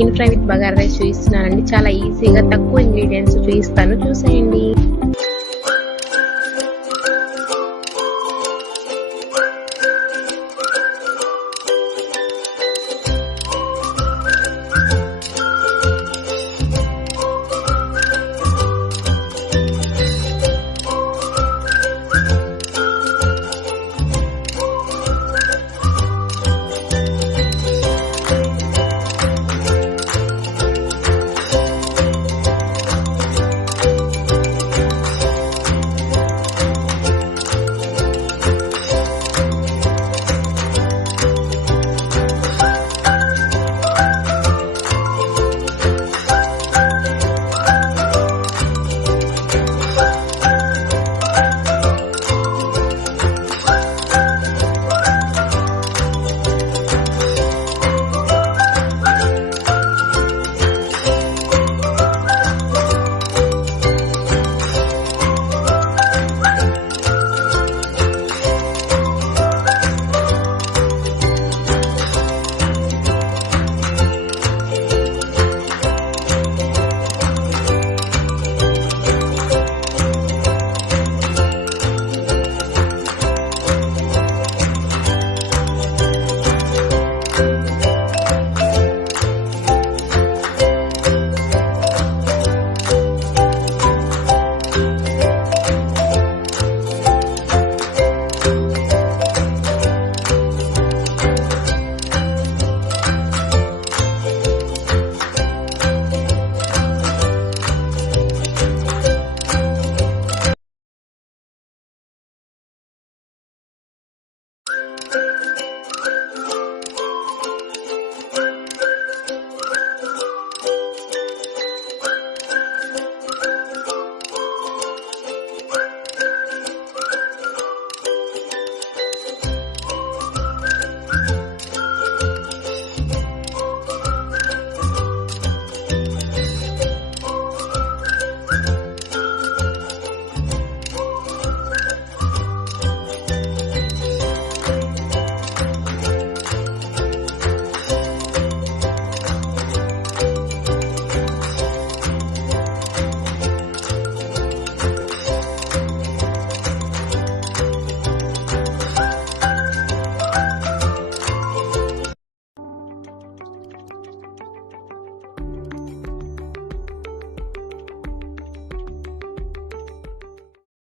Chicken fry with bagara rice చూపిస్తున్నానండి. చాలా ఈజీగా తక్కువ ఇంగ్రీడియంట్స్ చూపిస్తాను. చూసేయండి.